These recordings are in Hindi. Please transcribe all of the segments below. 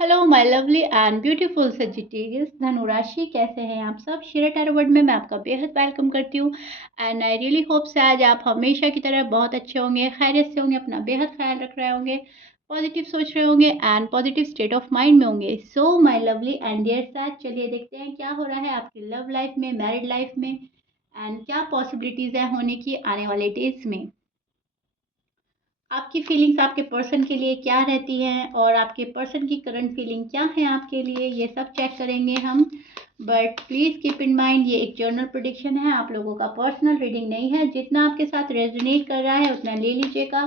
Hello my lovely and beautiful Sagittarius धनु राशि, कैसे हैं आप सब। शेयर टैरो वर्ड में मैं आपका बेहद वेलकम करती हूँ एंड आई रियली होप से आज आप हमेशा की तरह बहुत अच्छे होंगे, खैरियत से होंगे, अपना बेहद ख्याल रख रहे होंगे, पॉजिटिव सोच रहे होंगे and positive state of mind में होंगे। So my lovely and dear साथ, चलिए देखते हैं क्या हो रहा है आपकी लव लाइफ में, मैरिड लाइफ में एंड क्या पॉसिबिलिटीज़ है होने की आने वाले डेज में। आपकी फीलिंग्स आपके पर्सन के लिए क्या रहती हैं और आपके पर्सन की करंट फीलिंग क्या है आपके लिए, ये सब चेक करेंगे हम। But please keep in mind ये एक जर्नल प्रेडिक्शन है, आप लोगों का पर्सनल रीडिंग नहीं है। जितना आपके साथ रेजोनेट कर रहा है उतना ले लीजिएगा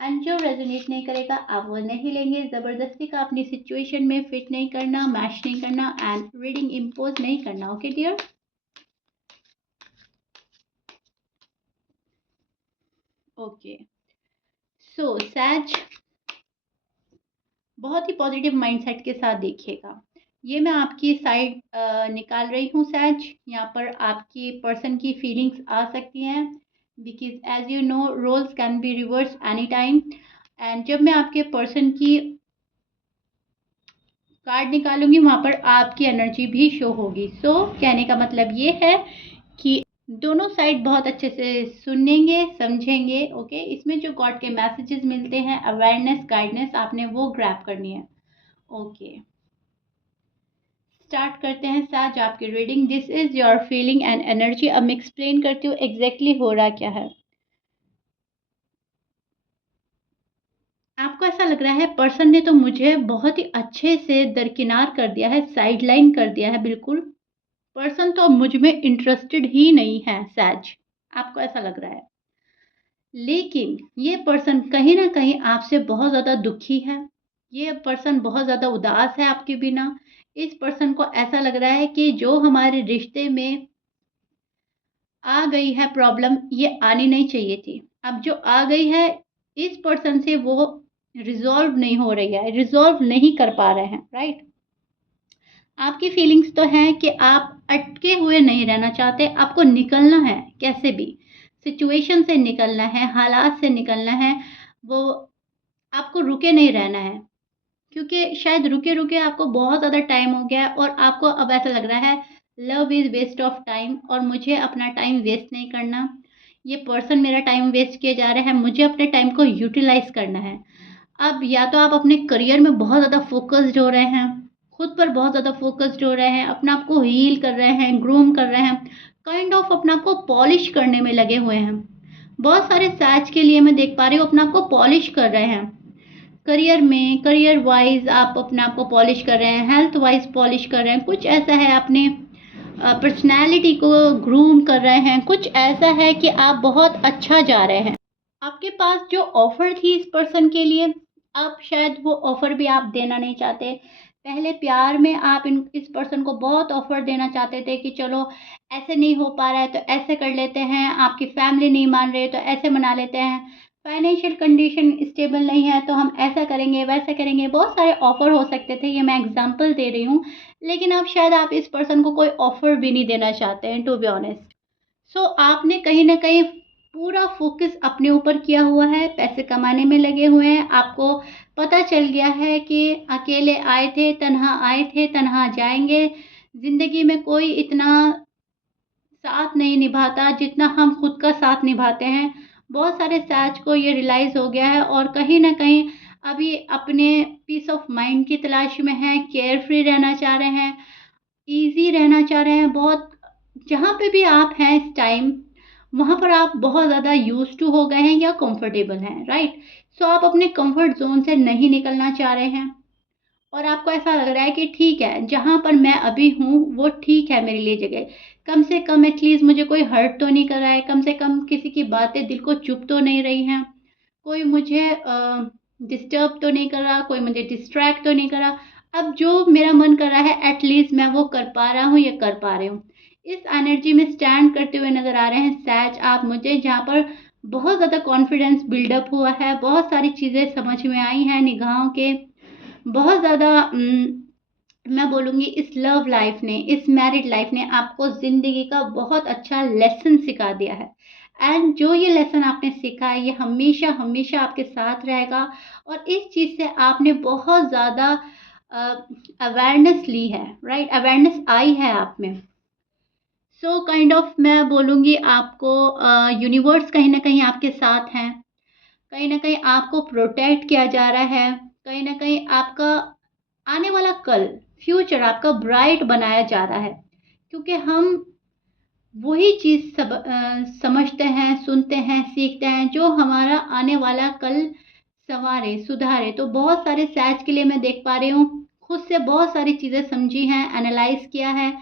एंड जो रेजोनेट नहीं करेगा आप वो नहीं लेंगे। ज़बरदस्ती का अपनी सिचुएशन में फिट नहीं करना, मैच नहीं करना एंड रीडिंग इम्पोज नहीं करना। Okay dear. ओके सो सैज, बहुत ही पॉजिटिव माइंडसेट के साथ देखिएगा। ये मैं आपकी साइड निकाल रही हूँ सैज। यहाँ पर आपकी पर्सन की फीलिंग्स आ सकती हैं because as you know roles can be reverse any time. And जब मैं आपके पर्सन की कार्ड निकालूंगी वहाँ पर आपकी एनर्जी भी शो होगी। सो कहने का मतलब ये है कि दोनों साइड बहुत अच्छे से सुनेंगे, समझेंगे। ओके इसमें जो गॉड के मैसेजेस मिलते हैं, अवेयरनेस, गाइडेंस, आपने वो ग्रैब करनी है। ओके स्टार्ट करते हैं साज आपकी reading. This is your feeling and energy. अब मैं एक्सप्लेन करती हूँ एग्जैक्टली हो रहा क्या है। आपको ऐसा लग रहा है पर्सन ने तो मुझे बहुत ही अच्छे से दरकिनार कर दिया है, साइडलाइन कर दिया है बिल्कुल। पर्सन तो अब मुझ में इंटरेस्टेड ही नहीं है सैज, आपको ऐसा लग रहा है। लेकिन ये पर्सन कहीं ना कहीं आपसे बहुत ज़्यादा दुखी है। ये पर्सन बहुत ज़्यादा उदास है आपके बिना। इस पर्सन को ऐसा लग रहा है कि जो हमारे रिश्ते में आ गई है प्रॉब्लम, ये आनी नहीं चाहिए थी। अब जो आ गई है इस पर्सन से वो रिजॉल्व नहीं हो रही है, रिजॉल्व नहीं कर पा रहे हैं, राइट। आपकी फीलिंग्स तो है कि आप अटके हुए नहीं रहना चाहते, आपको निकलना है कैसे भी, सिचुएशन से निकलना है, हालात से निकलना है। वो आपको रुके नहीं रहना है क्योंकि शायद रुके रुके आपको बहुत ज़्यादा टाइम हो गया है और आपको अब ऐसा लग रहा है love is waste of time और मुझे अपना टाइम वेस्ट नहीं करना। ये पर्सन मेरा टाइम वेस्ट किए जा रहे हैं, मुझे अपने टाइम को यूटिलाइज करना है। अब या तो आप अपने करियर में बहुत ज़्यादा फोकस्ड हो रहे हैं, खुद पर बहुत ज़्यादा फोकस्ड हो रहे हैं, अपने आप को हील कर रहे हैं, ग्रूम कर रहे हैं, काइंड ऑफ अपने आप को पॉलिश करने में लगे हुए हैं। बहुत सारे सैच के लिए मैं देख पा रही हूँ अपने आप को पॉलिश कर रहे हैं। करियर में, करियर वाइज आप अपने आप को पॉलिश कर रहे हैं, हेल्थ वाइज पॉलिश कर रहे हैं, कुछ ऐसा है अपने पर्सनैलिटी को ग्रूम कर रहे हैं, कुछ ऐसा है कि आप बहुत अच्छा जा रहे हैं। आपके पास जो ऑफर थी इस पर्सन के लिए, अब शायद वो ऑफर भी आप देना नहीं चाहते। पहले प्यार में आप इस पर्सन को बहुत ऑफर देना चाहते थे कि चलो ऐसे नहीं हो पा रहा है तो ऐसे कर लेते हैं, आपकी फैमिली नहीं मान रहे तो ऐसे मना लेते हैं, फाइनेंशियल कंडीशन स्टेबल नहीं है तो हम ऐसा करेंगे वैसा करेंगे, बहुत सारे ऑफर हो सकते थे, ये मैं एग्जांपल दे रही हूँ। लेकिन अब शायद आप इस पर्सन को कोई ऑफर भी नहीं देना चाहते हैं, टू बी ऑनेस्ट। सो आपने कहीं ना कहीं पूरा फोकस अपने ऊपर किया हुआ है, पैसे कमाने में लगे हुए हैं। आपको पता चल गया है कि अकेले आए थे तन्हा जाएंगे। जिंदगी में कोई इतना साथ नहीं निभाता जितना हम खुद का साथ निभाते हैं। बहुत सारे साथ को ये रियलाइज हो गया है और कहीं ना कहीं अभी अपने पीस ऑफ माइंड की तलाश में है, केयर फ्री रहना चाह रहे हैं, ईज़ी रहना चाह रहे हैं बहुत। जहाँ पे भी आप हैं इस टाइम, वहाँ पर आप बहुत ज़्यादा यूज़ टू हो गए हैं या कंफर्टेबल हैं, राइट। सो आप अपने कंफर्ट जोन से नहीं निकलना चाह रहे हैं और आपको ऐसा लग रहा है कि ठीक है जहाँ पर मैं अभी हूँ वो ठीक है मेरे लिए जगह। कम से कम एटलीस्ट मुझे कोई हर्ट तो नहीं कर रहा है, कम से कम किसी की बातें दिल को चुभ तो नहीं रही हैं, कोई मुझे डिस्टर्ब तो नहीं कर रहा, कोई मुझे डिस्ट्रैक्ट तो नहीं कर रहा। अब जो मेरा मन कर रहा है एटलीस्ट मैं वो कर पा रहा हूँ या कर पा रही हूँ। इस एनर्जी में स्टैंड करते हुए नज़र आ रहे हैं सैच आप मुझे, जहाँ पर बहुत ज़्यादा कॉन्फिडेंस बिल्डअप हुआ है, बहुत सारी चीज़ें समझ में आई हैं निगाहों के, बहुत ज़्यादा मैं बोलूँगी इस लव लाइफ ने, इस मैरिड लाइफ ने आपको ज़िंदगी का बहुत अच्छा लेसन सिखा दिया है। एंड जो ये लेसन आपने सीखा है ये हमेशा हमेशा आपके साथ रहेगा और इस चीज़ से आपने बहुत ज़्यादा अवेयरनेस ली है, राइट, अवेयरनेस आई है आप में। सो काइंड ऑफ मैं बोलूँगी आपको यूनिवर्स कहीं न कहीं आपके साथ हैं, कहीं न कहीं आपको प्रोटेक्ट किया जा रहा है, कहीं न कहीं आपका आने वाला कल, फ्यूचर आपका ब्राइट बनाया जा रहा है। क्योंकि हम वही चीज़ समझते हैं, सुनते हैं, सीखते हैं जो हमारा आने वाला कल संवारे, सुधारे। तो बहुत सारे सैज के लिए मैं देख पा रही हूँ, खुद से बहुत सारी चीज़ें समझी हैं, एनालाइज़ किया है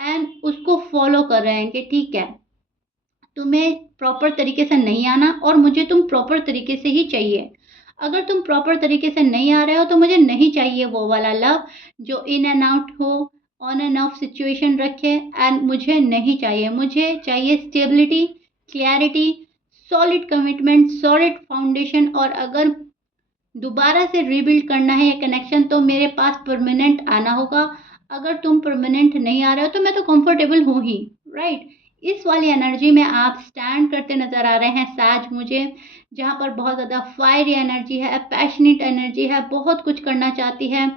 एंड उसको फॉलो कर रहे हैं कि ठीक है, तुम्हें प्रॉपर तरीके से नहीं आना और मुझे तुम प्रॉपर तरीके से ही चाहिए। अगर तुम प्रॉपर तरीके से नहीं आ रहे हो तो मुझे नहीं चाहिए वो वाला लव जो इन एंड आउट हो, ऑन एंड ऑफ सिचुएशन रखे एंड मुझे नहीं चाहिए। मुझे चाहिए stability, clarity, solid commitment, solid foundation और अगर दोबारा से रीबिल्ड करना है ये कनेक्शन तो मेरे पास परमानेंट आना होगा। अगर तुम परमानेंट नहीं आ रहे हो तो मैं तो कंफर्टेबल हूँ ही, राइट। इस वाली एनर्जी में आप स्टैंड करते नजर आ रहे हैं सैज मुझे, जहाँ पर बहुत ज़्यादा फायरी एनर्जी है, पैशनेट एनर्जी है, बहुत कुछ करना चाहती है,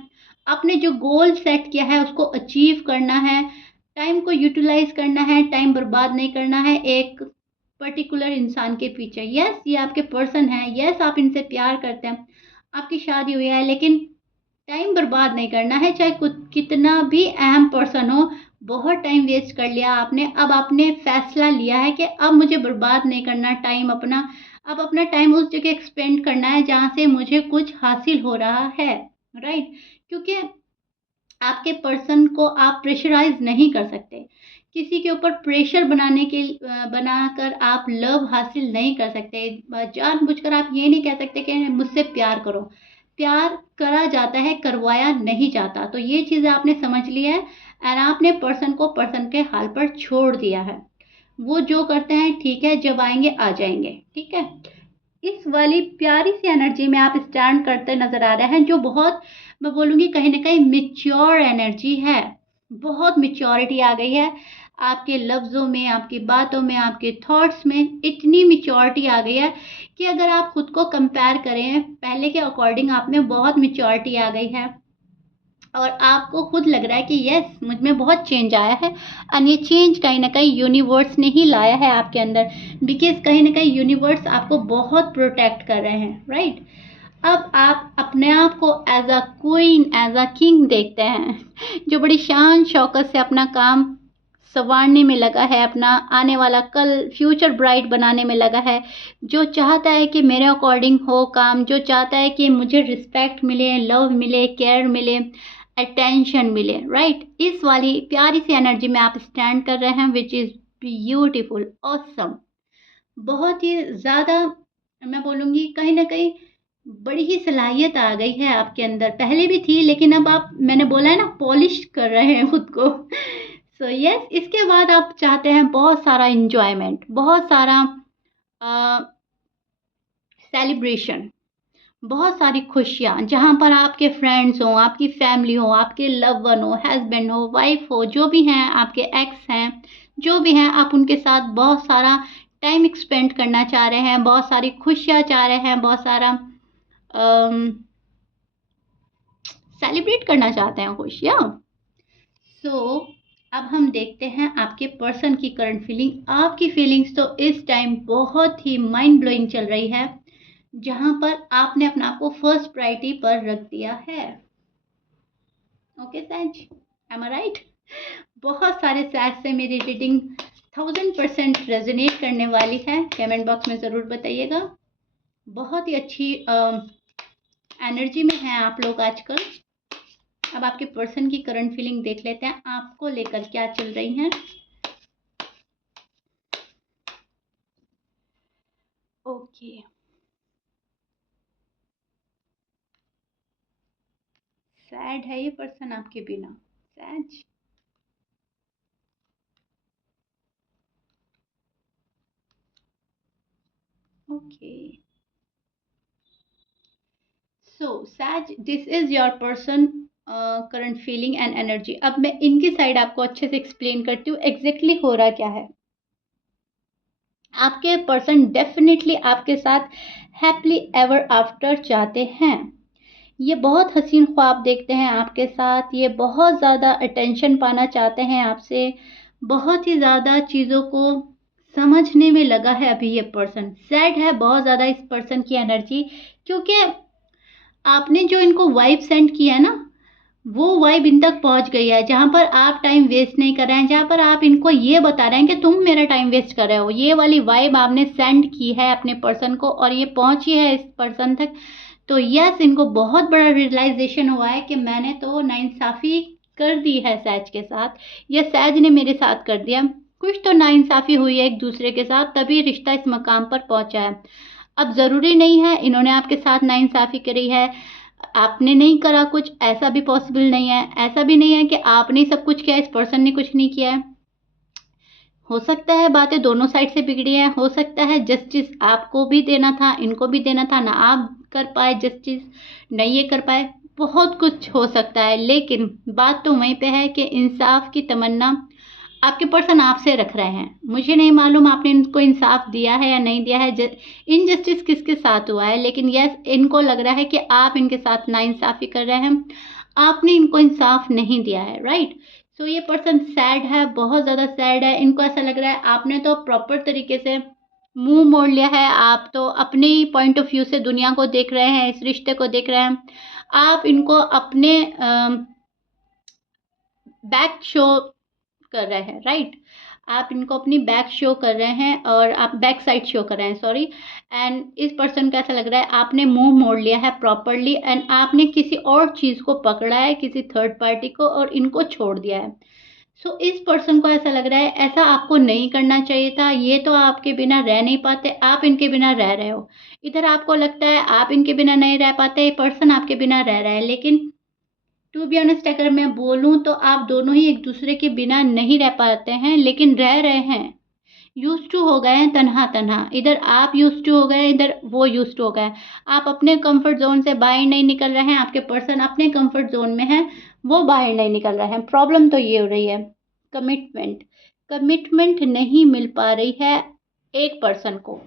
आपने जो गोल सेट किया है उसको अचीव करना है, टाइम को यूटिलाइज करना है, टाइम बर्बाद नहीं करना है एक पर्टिकुलर इंसान के पीछे। यस, ये आपके पर्सन है, यस आप इनसे प्यार करते हैं, आपकी शादी हुई है, लेकिन टाइम बर्बाद नहीं करना है, चाहे कुछ कितना भी अहम पर्सन हो। बहुत टाइम वेस्ट कर लिया आपने, अब आपने फैसला लिया है कि अब मुझे बर्बाद नहीं करना टाइम अपना। अब अपना टाइम उस जगह एक्सपेंड करना है जहाँ से मुझे कुछ हासिल हो रहा है, राइट। क्योंकि आपके पर्सन को आप प्रेशराइज नहीं कर सकते, किसी के ऊपर प्रेशर बनाकर आप लव हासिल नहीं कर सकते। जानबूझकर आप ये नहीं कह सकते कि मुझसे प्यार करो। प्यार करा जाता है, करवाया नहीं जाता। तो ये चीज़ आपने समझ ली है और आपने पर्सन को पर्सन के हाल पर छोड़ दिया है। वो जो करते हैं ठीक है, जब आएंगे आ जाएंगे, ठीक है। इस वाली प्यारी सी एनर्जी में आप स्टैंड करते नजर आ रहे हैं, जो बहुत, मैं बोलूँगी कहीं ना कहीं मिच्योर एनर्जी है। बहुत मिच्योरिटी आ गई है आपके लफ्ज़ों में, आपकी बातों में, आपके थॉट्स में इतनी मिच्योरिटी आ गई है कि अगर आप खुद को कंपेयर करें पहले के अकॉर्डिंग, आप में बहुत मिच्योरिटी आ गई है और आपको खुद लग रहा है कि यस मुझ में बहुत चेंज आया है। और ये चेंज कहीं ना कहीं यूनिवर्स ने ही लाया है आपके अंदर, बिकॉज कहीं ना कहीं यूनिवर्स आपको बहुत प्रोटेक्ट कर रहे हैं, राइट। अब आप अपने आप को as a queen, as a king देखते हैं, जो बड़ी शान शौकत से अपना काम संवारने में लगा है, अपना आने वाला कल फ्यूचर ब्राइट बनाने में लगा है, जो चाहता है कि मेरे अकॉर्डिंग हो काम, जो चाहता है कि मुझे रिस्पेक्ट मिले, लव मिले, केयर मिले, अटेंशन मिले, राइट। इस वाली प्यारी सी एनर्जी में आप स्टैंड कर रहे हैं, विच इज़ ब्यूटीफुल, ऑसम। बहुत ही ज़्यादा, मैं बोलूँगी कहीं ना कहीं बड़ी ही सलाहियत आ गई है आपके अंदर, पहले भी थी लेकिन अब आप, मैंने बोला है ना, पॉलिश कर रहे हैं खुद को। सो यस, इसके बाद आप चाहते हैं बहुत सारा इंजॉयमेंट, बहुत सारा सेलिब्रेशन, बहुत सारी खुशियाँ, जहाँ पर आपके फ्रेंड्स हों, आपकी फैमिली हो, आपके लव वन हो, हस्बैंड हो, वाइफ हो, जो भी हैं, आपके एक्स हैं, जो भी हैं, आप उनके साथ बहुत सारा टाइम स्पेंड करना चाह रहे हैं, बहुत सारी खुशियाँ चाह रहे हैं, बहुत सारा सेलिब्रेट करना चाहते हैं खुशियाँ। सो अब हम देखते हैं आपके पर्सन की करंट फीलिंग। आपकी फीलिंग्स तो इस टाइम बहुत ही माइंड ब्लोइंग चल रही है, जहां पर आपने अपना आप को फर्स्ट प्रायोरिटी पर रख दिया है। ओके सैज, एम आई राइट? बहुत सारे सैज से मेरी रीडिंग 1000% रेजोनेट करने वाली है, कमेंट बॉक्स में ज़रूर बताइएगा। बहुत ही अच्छी एनर्जी में हैं आप लोग आजकल। अब आपके पर्सन की करंट फीलिंग देख लेते हैं, आपको लेकर क्या चल रही हैं। ओके, सैड है ये पर्सन आपके बिना, sad. Okay, so says, this is your person current feeling and energy. अब मैं इनकी साइड आपको अच्छे से एक्सप्लेन करती हूँ एग्जैक्टली हो रहा क्या है। आपके पर्सन डेफिनेटली आपके साथ हैप्पीली एवर आफ्टर चाहते हैं। ये बहुत हसीन ख्वाब देखते हैं आपके साथ, ये बहुत ज़्यादा अटेंशन पाना चाहते हैं आपसे, बहुत ही ज़्यादा चीज़ों को समझने में लगा है अभी ये पर्सन। सैड है बहुत ज़्यादा इस पर्सन की एनर्जी, क्योंकि आपने जो इनको वाइब सेंड किया है ना, वो वाइब इन तक पहुँच गई है, जहाँ पर आप टाइम वेस्ट नहीं कर रहे हैं, जहाँ पर आप इनको ये बता रहे हैं कि तुम मेरा टाइम वेस्ट कर रहे हो। ये वाली वाइब आपने सेंड की है अपने पर्सन को और ये पहुँची है इस पर्सन तक। तो यस, इनको बहुत बड़ा रियलाइज़ेशन हुआ है कि मैंने तो नाइंसाफ़ी कर दी है सैज के साथ, या सैज ने मेरे साथ कर दिया। कुछ तो नाइंसाफ़ी हुई है एक-दूसरे के साथ, तभी रिश्ता इस मकाम पर पहुँचा है। अब ज़रूरी नहीं है इन्होंने आपके साथ नाइंसाफ़ी करी है, आपने नहीं करा कुछ, ऐसा भी पॉसिबल नहीं है। ऐसा भी नहीं है कि आपने सब कुछ किया, इस पर्सन ने कुछ नहीं किया है। हो सकता है बातें दोनों साइड से बिगड़ी हैं, हो सकता है जस्टिस आपको भी देना था, इनको भी देना था, ना आप कर पाए जस्टिस, ना ये कर पाए, बहुत कुछ हो सकता है। लेकिन बात तो वहीं पे है कि इंसाफ की तमन्ना आपके पर्सन आपसे रख रहे हैं। मुझे नहीं मालूम आपने इनको इंसाफ दिया है या नहीं दिया है, इनजस्टिस किसके साथ हुआ है, लेकिन यस, इनको लग रहा है कि आप इनके साथ नाइंसाफ़ी कर रहे हैं, आपने इनको इंसाफ नहीं दिया है, राइट? सो ये पर्सन सैड है, बहुत ज़्यादा सैड है। इनको ऐसा लग रहा है आपने तो प्रॉपर तरीके से मुँह मोड़ लिया है, आप तो अपने ही पॉइंट ऑफ व्यू से दुनिया को देख रहे हैं, इस रिश्ते को देख रहे हैं। आप इनको अपने बैक शो कर रहे हैं, राइट? आप इनको अपनी बैक शो कर रहे हैं और आप बैक साइड शो कर रहे हैं, सॉरी। एंड इस पर्सन को ऐसा लग रहा है आपने मुँह मोड़ लिया है प्रॉपर्ली एंड आपने किसी और चीज़ को पकड़ा है, किसी थर्ड पार्टी को, और इनको छोड़ दिया है। सो इस पर्सन को ऐसा लग रहा है ऐसा आपको नहीं करना चाहिए था, ये तो आपके बिना रह नहीं पाते, आप इनके बिना रह रहे हो। इधर आपको लगता है आप इनके बिना नहीं रह पाते, ये पर्सन आपके बिना रह रहा है, लेकिन टू बी ऑनेस्ट अगर मैं बोलूँ तो आप दोनों ही एक-दूसरे के बिना नहीं रह पाते हैं, लेकिन रह रहे हैं। यूज़्ड टू हो गए हैं तन्हा-तन्हा। इधर आप यूज़्ड टू हो गए हैं, इधर वो यूज़्ड टू हो गए हैं। आप अपने कम्फ़र्ट ज़ोन से बाहर नहीं निकल रहे हैं, आपके पर्सन अपने कम्फ़र्ट ज़ोन में हैं, वो बाहर नहीं निकल रहे हैं। प्रॉब्लम तो ये हो रही है, कमिटमेंट। कमिटमेंट नहीं मिल पा रही है एक पर्सन को।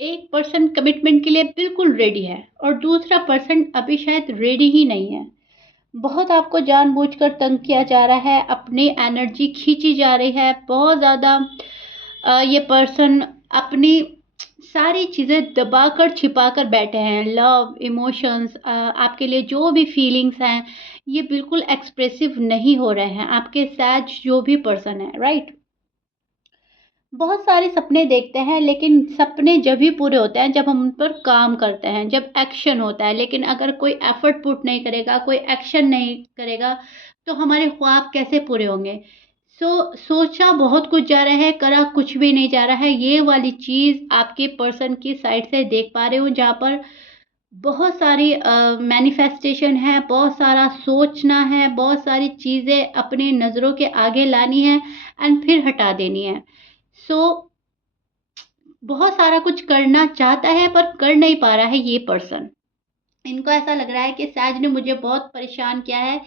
एक पर्सन कमिटमेंट के लिए बिल्कुल रेडी है और दूसरा पर्सन अभी शायद रेडी ही नहीं है। बहुत आपको जानबूझकर तंग किया जा रहा है, अपनी एनर्जी खींची जा रही है, बहुत ज़्यादा ये पर्सन अपनी सारी चीज़ें दबाकर छिपाकर बैठे हैं। लव, इमोशंस, आपके लिए जो भी फीलिंग्स हैं, ये बिल्कुल एक्सप्रेसिव नहीं हो रहे हैं, आपके साथ जो भी पर्सन है, राइट? बहुत सारे सपने देखते हैं, लेकिन सपने जब ही पूरे होते हैं जब हम उन पर काम करते हैं, जब एक्शन होता है। लेकिन अगर कोई एफर्ट पुट नहीं करेगा, कोई एक्शन नहीं करेगा, तो हमारे ख्वाब कैसे पूरे होंगे? सोचा बहुत कुछ जा रहा है, करा कुछ भी नहीं जा रहा है। ये वाली चीज़ आपके पर्सन की साइड से देख पा रही हूँ, जहाँ पर बहुत सारी मैनिफेस्टेशन है, बहुत सारा सोचना है, बहुत सारी चीज़ें अपनी नज़रों के आगे लानी है एंड फिर हटा देनी है। सो बहुत सारा कुछ करना चाहता है पर कर नहीं पा रहा है ये पर्सन। इनको ऐसा लग रहा है कि सैज ने मुझे बहुत परेशान किया है,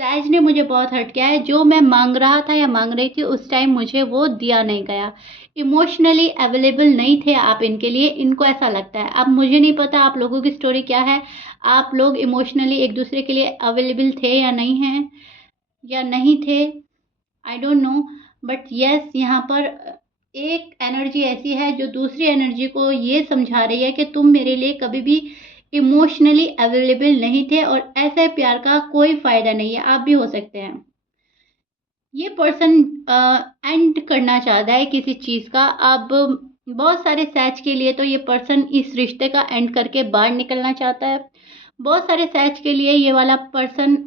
सैज ने मुझे बहुत हर्ट किया है, जो मैं माँग रहा था या माँग रही थी उस टाइम मुझे वो दिया नहीं गया। इमोशनली अवेलेबल नहीं थे आप इनके लिए, इनको ऐसा लगता है। अब मुझे नहीं पता आप लोगों की स्टोरी क्या है, आप लोग इमोशनली एक-दूसरे के लिए अवेलेबल थे या नहीं हैं, या नहीं थे, I don't know. But yes, यहाँ पर एक एनर्जी ऐसी है जो दूसरी एनर्जी को ये समझा रही है कि तुम मेरे लिए कभी भी इमोशनली अवेलेबल नहीं थे और ऐसे प्यार का कोई फ़ायदा नहीं है, आप भी हो सकते हैं। ये पर्सन एंड करना चाहता है किसी चीज़ का। अब बहुत सारे सैच के लिए तो ये पर्सन इस रिश्ते का एंड करके बाहर निकलना चाहता है। बहुत सारे सैच के लिए ये वाला पर्सन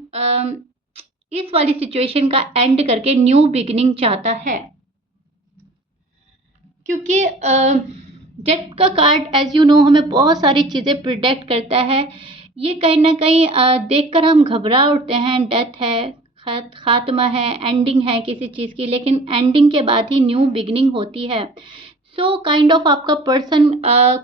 इस वाली सिचुएशन का एंड करके न्यू बिगिनिंग चाहता है। क्योंकि डेथ का कार्ड एज़ यू नो हमें बहुत सारी चीज़ें प्रिडिक्ट करता है। ये कहीं न कहीं देखकर हम घबरा उठते हैं, डेथ है, खात्मा है, एंडिंग है किसी चीज़ की, लेकिन एंडिंग के बाद ही न्यू बिगिनिंग होती है। सो काइंड ऑफ आपका पर्सन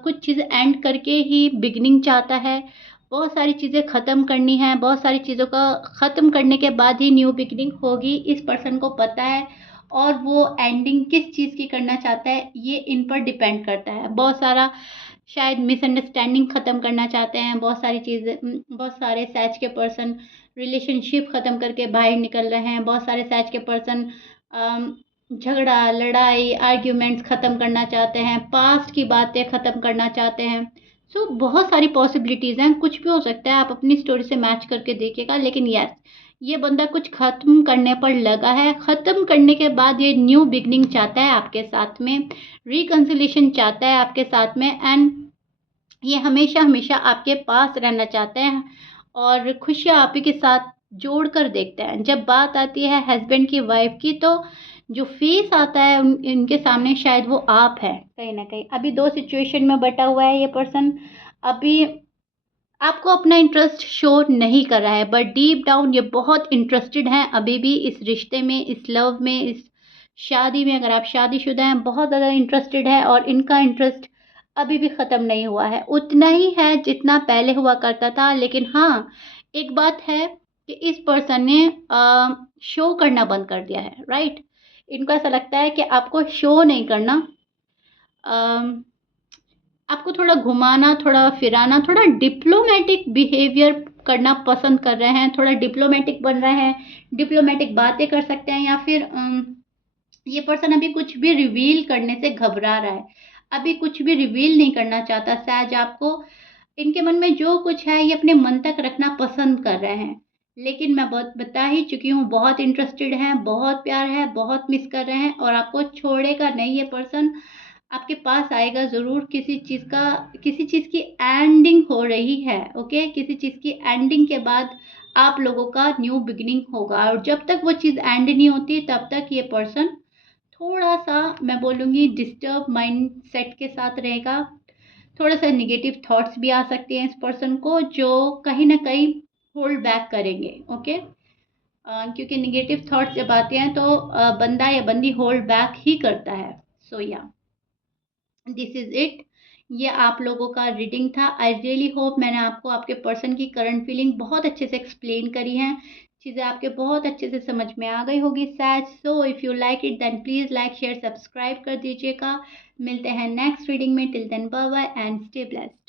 कुछ चीज़ें एंड करके ही बिगिनिंग चाहता है। बहुत सारी चीज़ें ख़त्म करनी है, बहुत सारी चीज़ों का ख़त्म करने के बाद ही न्यू बिगिनिंग होगी, इस पर्सन को पता है। और वो एंडिंग किस चीज़ की करना चाहता है, ये इन पर डिपेंड करता है। बहुत सारा शायद मिसअंडरस्टैंडिंग ख़त्म करना चाहते हैं, बहुत सारी चीज़ें, बहुत सारे सैज के पर्सन रिलेशनशिप ख़त्म करके बाहर निकल रहे हैं, बहुत सारे सैज के पर्सन झगड़ा, लड़ाई, आर्ग्यूमेंट्स ख़त्म करना चाहते हैं, पास्ट की बातें ख़त्म करना चाहते हैं। सो बहुत सारी पॉसिबिलिटीज़ हैं, कुछ भी हो सकता है, आप अपनी स्टोरी से मैच करके देखिएगा। लेकिन यस, ये बंदा कुछ ख़त्म करने पर लगा है, ख़त्म करने के बाद ये न्यू बिगनिंग चाहता है आपके साथ में, रिकन्सिलिएशन चाहता है आपके साथ में, एंड ये हमेशा हमेशा आपके पास रहना चाहते हैं और खुशियाँ आप ही के साथ जोड़ कर देखते हैं। जब बात आती है हस्बैंड की वाइफ की, तो जो फेस आता है इनके सामने, शायद वो आप है कहीं ना कहीं। अभी दो सिचुएशन में बटा हुआ है ये पर्सन। अभी आपको अपना इंटरेस्ट शो नहीं कर रहा है, बट डीप डाउन ये बहुत इंटरेस्टेड हैं अभी भी इस रिश्ते में, इस लव में, इस शादी में। अगर आप शादीशुदा हैं, बहुत ज़्यादा इंटरेस्टेड है और इनका इंटरेस्ट अभी भी ख़त्म नहीं हुआ है। उतना ही है जितना पहले हुआ करता था। लेकिन हाँ, एक बात है कि इस पर्सन ने शो करना बंद कर दिया है, राइट? इनको ऐसा लगता है कि आपको शो नहीं करना, आपको थोड़ा घुमाना, थोड़ा फिराना, थोड़ा डिप्लोमेटिक बिहेवियर करना पसंद कर रहे हैं, थोड़ा डिप्लोमेटिक बन रहे हैं, डिप्लोमेटिक बातें कर सकते हैं, या फिर ये पर्सन अभी कुछ भी रिवील करने से घबरा रहा है, अभी कुछ भी रिवील नहीं करना चाहता सहज आपको। इनके मन में जो कुछ है ये अपने मन तक रखना पसंद कर रहे हैं। लेकिन मैं बहुत बता ही चुकी हूँ, बहुत इंटरेस्टेड हैं, बहुत प्यार है, बहुत मिस कर रहे हैं और आपको छोड़ेगा नहीं ये पर्सन। आपके पास आएगा ज़रूर। किसी चीज़ की एंडिंग हो रही है, ओके? किसी चीज़ की एंडिंग के बाद आप लोगों का न्यू बिगिनिंग होगा, और जब तक वो चीज़ एंड नहीं होती तब तक ये पर्सन थोड़ा सा, मैं बोलूँगी, डिस्टर्ब माइंड सेट के साथ रहेगा। थोड़ा सा निगेटिव थॉट्स भी आ सकते हैं इस पर्सन को, जो कहीं ना कहीं होल्ड बैक करेंगे, ओके? क्योंकि निगेटिव थॉट्स जब आते हैं तो बंदा या बंदी होल्ड बैक ही करता है। सो या, दिस इज इट। ये आप लोगों का रीडिंग था। आई रियली होप मैंने आपको आपके पर्सन की करंट फीलिंग बहुत अच्छे से एक्सप्लेन करी हैं, चीज़ें आपके बहुत अच्छे से समझ में आ गई होगी says. So if you like it then please like share subscribe कर दीजिएगा। मिलते हैं नेक्स्ट रीडिंग में। Till then bye bye and stay blessed.